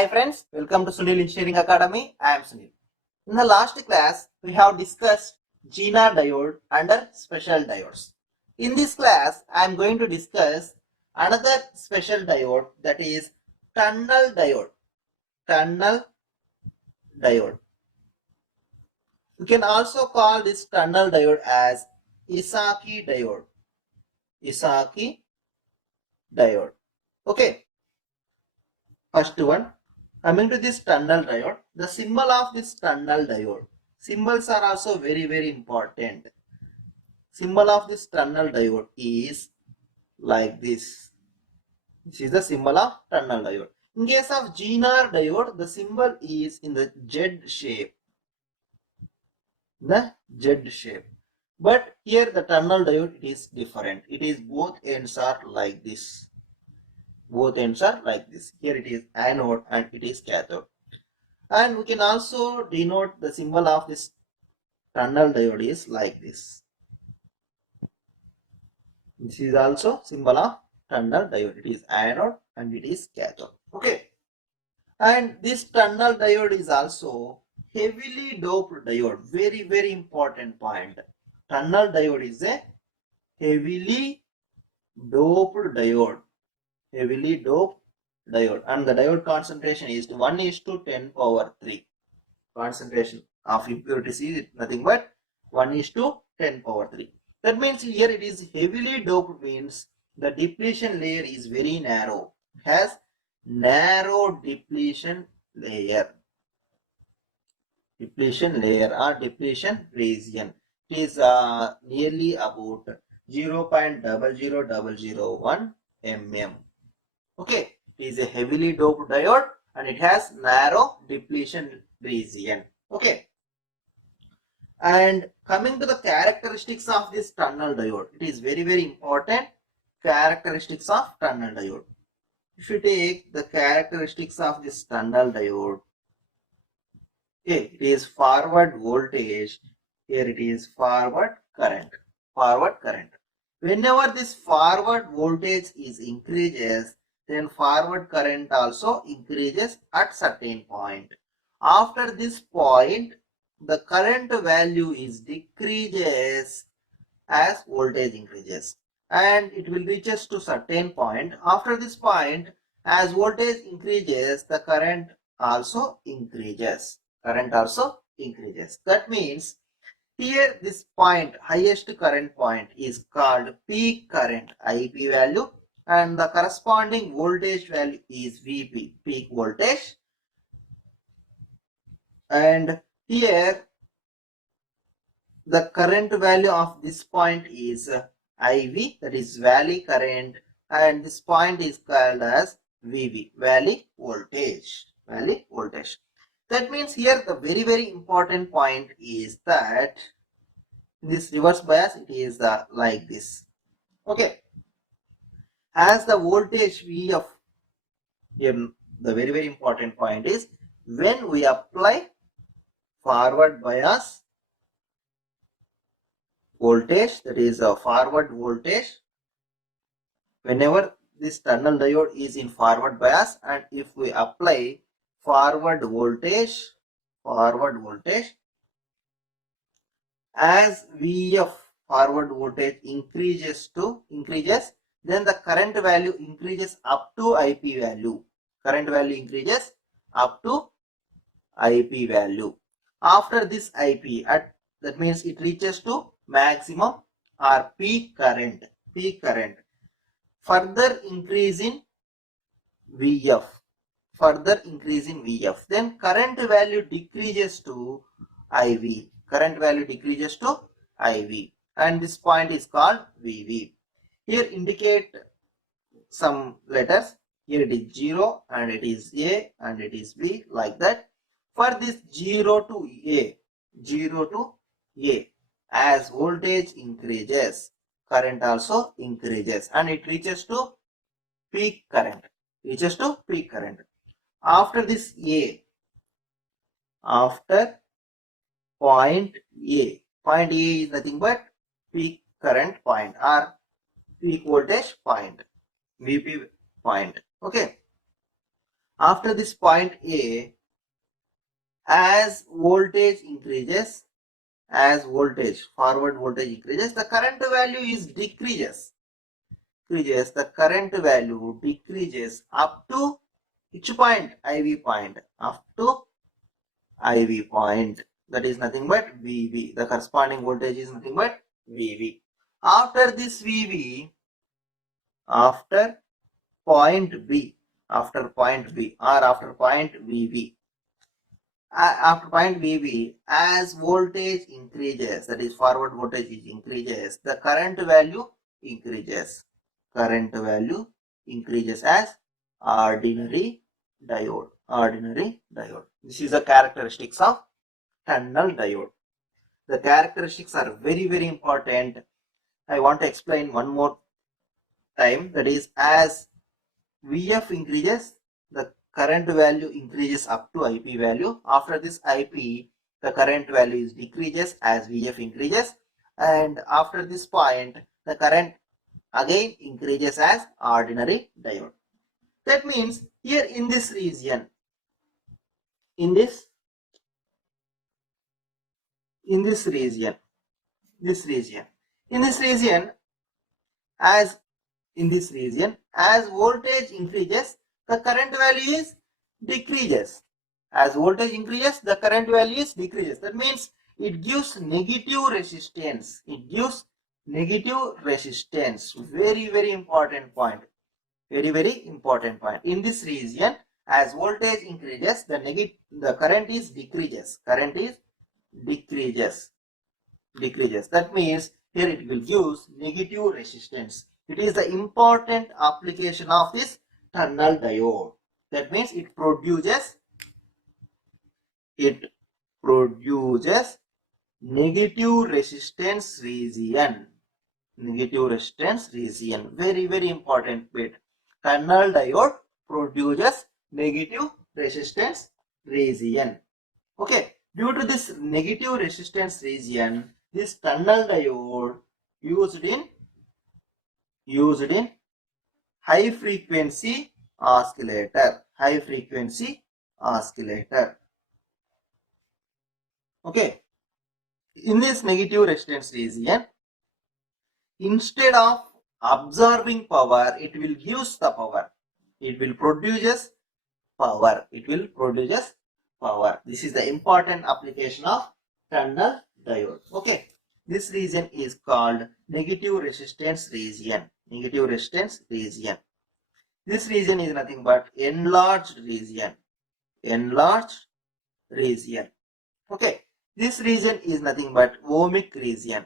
Hi friends, welcome to Sunil Engineering Academy. I am Sunil. In the last class, we have discussed Zener diode under special diodes. In this class, I am going to discuss another special diode, that is tunnel diode. Tunnel diode. You can also call this tunnel diode as Esaki diode. Esaki diode. Okay. First one. Coming to this tunnel diode, the symbol of this tunnel diode. Symbols are also very important. Symbol of this tunnel diode is like this. This is the symbol of tunnel diode. In case of Zener diode, the symbol is in the Z shape. The Z shape. But here the tunnel diode is different. It is both ends are like this. Both ends are like this. Here it is anode and it is cathode. And we can also denote the symbol of this tunnel diode is like this. This is also symbol of tunnel diode. It is anode and it is cathode. Okay. And this tunnel diode is also heavily doped diode. Very important point. Tunnel diode is a heavily doped diode. Heavily doped diode. And the diode concentration is 1:10⁻³ concentration of impurities is nothing but 1:10⁻³. That means here it is heavily doped, means the depletion layer is very narrow, has narrow depletion layer. Depletion layer or depletion region. It is nearly about 0.00001 mm. Okay, it is a heavily doped diode and it has narrow depletion region. Okay. And coming to the characteristics of this tunnel diode, it is very important. Characteristics of tunnel diode. If you take the characteristics of this tunnel diode, okay, it is forward voltage. Here it is forward current. Forward current. Whenever this forward voltage is increases, then forward current also increases at certain point. After this point, the current value is decreases as voltage increases, and it will reaches to certain point. After this point, as voltage increases, the current also increases. Current also increases. That means here this point, highest current point, is called peak current, IP value, and the corresponding voltage value is VP, peak voltage. And here the current value of this point is IV, that is valley current, and this point is called as VV, valley voltage. Valley voltage. That means here the very important point is that this reverse bias, it is like this. Okay. As the voltage VF, here the very important point is when we apply forward bias voltage, that is a forward voltage, whenever this tunnel diode is in forward bias, and if we apply forward voltage, as VF, forward voltage increases, then the current value increases up to IP value. Current value increases up to IP value. After this IP, that means it reaches to maximum or peak current. Further increase in VF. Then current value decreases to IV. And this point is called VV. Here indicate some letters. Here it is 0 and it is A and it is B, like that. For this 0 to A, as voltage increases, current also increases and it reaches to peak current. After this A, after point A is nothing but peak current point or peak voltage point, VP point. Okay. After this point A, as voltage increases, as voltage, forward voltage increases, the current value is decreases. The current value decreases up to which point? IV point. Up to IV point. That is nothing but VV. The corresponding voltage is nothing but VV. After this VV, after point B, after point VV, after point VV, as voltage increases, that is forward voltage increases, the current value increases. Current value increases as ordinary diode. Ordinary diode. This is the characteristics of tunnel diode. The characteristics are very, very important. I want to explain one more time. That is, as VF increases, the current value increases up to IP value. After this IP, the current value is decreases as VF increases, and after this point, the current again increases as ordinary diode. That means here in this region, in this region, as in this region, as voltage increases, the current value is decreases. As voltage increases, the current value is decreases. That means it gives negative resistance. It gives negative resistance. Very, very important point. Very, very important point. In this region, as voltage increases, the current is decreases. Current is decreases. That means here it will use negative resistance. It is the important application of this tunnel diode. That means it produces negative resistance region. Negative resistance region. Very, very important bit. Tunnel diode produces negative resistance region. Okay. Due to this negative resistance region, this tunnel diode used in high frequency oscillator. Okay. In this negative resistance region, instead of absorbing power, it will use the power. It will produce power. This is the important application of tunnel diode. Okay. This region is called negative resistance region. This region is nothing but enlarged region. Okay. This region is nothing but ohmic region.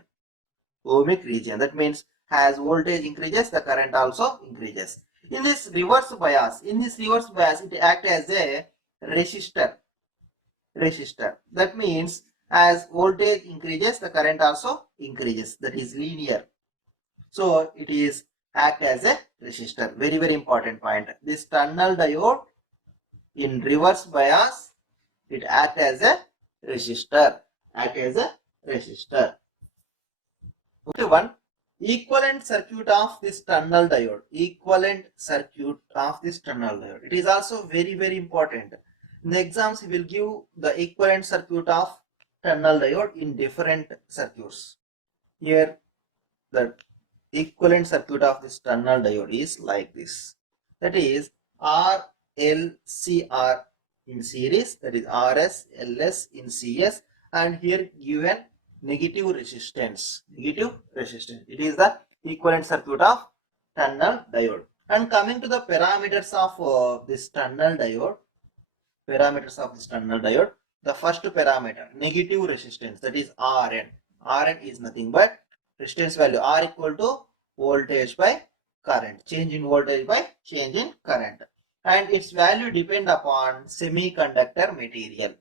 That means as voltage increases, the current also increases. In this reverse bias, it acts as a resistor. That means as voltage increases, the current also increases. That is linear. So it is act as a resistor. Very, very important point. This tunnel diode in reverse bias, it act as a resistor. Okay, one equivalent circuit of this tunnel diode. It is also very, very important. In the exams, we will give the equivalent circuit of tunnel diode in different circuits. Here, the equivalent circuit of this tunnel diode is like this. That is R, L, C, R in series. That is RS, LS in CS, and here given negative resistance. It is the equivalent circuit of tunnel diode. And coming to the parameters of this tunnel diode, the first parameter, negative resistance, that is Rn. Rn is nothing but resistance value R equal to voltage by current. Change in voltage by change in current. And its value depend upon semiconductor material.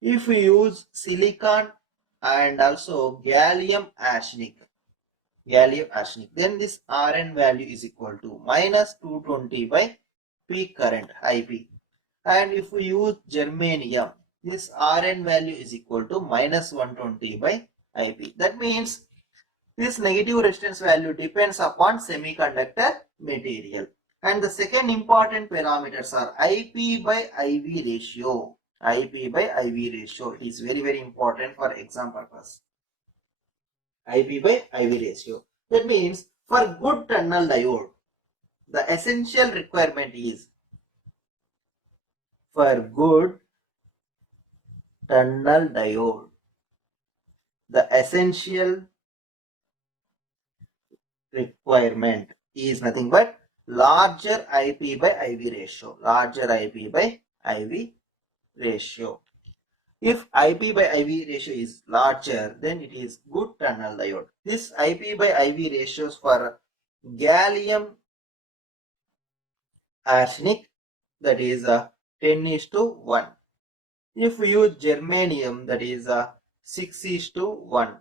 If we use silicon and also gallium arsenic, then this Rn value is equal to minus 220 by peak current, IP. And if we use germanium, this Rn value is equal to minus 120 by IP. That means This negative resistance value depends upon semiconductor material. And the second important parameters are IP by IV ratio. IP by IV ratio is very important for exam purpose. IP by IV ratio. That means for good tunnel diode, the essential requirement is for good tunnel diode, the essential requirement is nothing but larger IP by IV ratio. Larger IP by IV ratio. If IP by IV ratio is larger, then it is good tunnel diode. This IP by IV ratios for gallium arsenic, that is 10:1. If we use germanium, that is 6:1.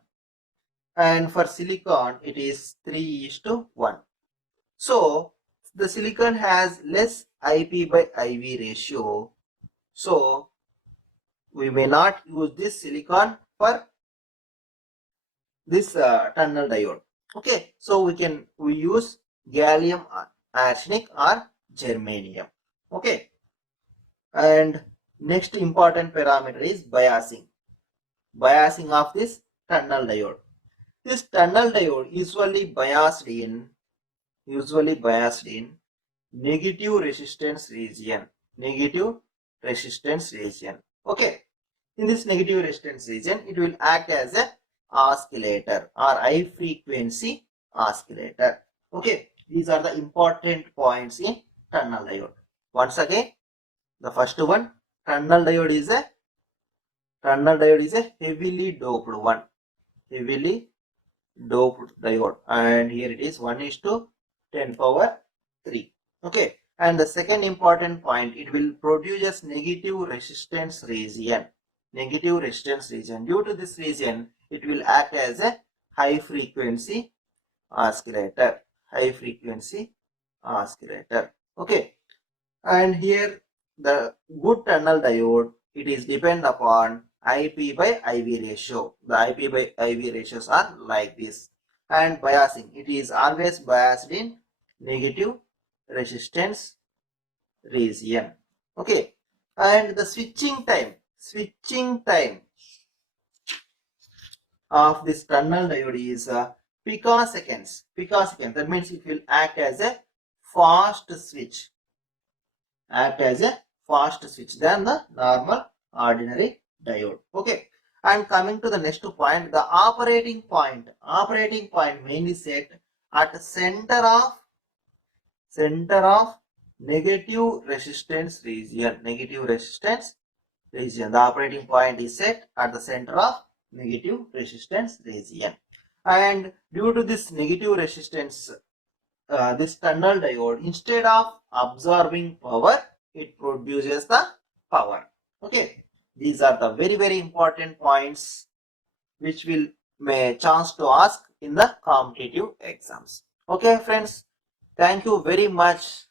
And for silicon, it is 3:1. So the silicon has less IP by IV ratio. So we may not use this silicon for this tunnel diode. Okay, so we use gallium arsenic or germanium. Okay, and next important parameter is biasing. Biasing of this tunnel diode. This tunnel diode usually biased in negative resistance region. Negative resistance region. Okay. In this negative resistance region, it will act as a oscillator or high frequency oscillator. Okay. These are the important points in tunnel diode. Once again, the first one, tunnel diode is a heavily doped one. Heavily doped diode, and here it is 1:10⁻3. Okay, and the second important point, it will produce negative resistance region. Negative resistance region. Due to this region, it will act as a high frequency oscillator. High frequency oscillator. Okay, and here the good tunnel diode, it is depend upon IP by IV ratio. The IP by IV ratios are like this. And biasing, it is always biased in negative resistance region. Okay, and the switching time of this tunnel diode is picoseconds. That means it will act as a fast switch. Act as a fast switch than the normal ordinary diode. Okay, and coming to the next point, the operating point mainly set at the center of negative resistance region. Negative resistance region. The operating point is set at the center of negative resistance region. And due to this negative resistance, this tunnel diode, instead of absorbing power, it produces the power. Okay, these are the very important points which will may chance to ask in the competitive exams. Okay friends, thank you very much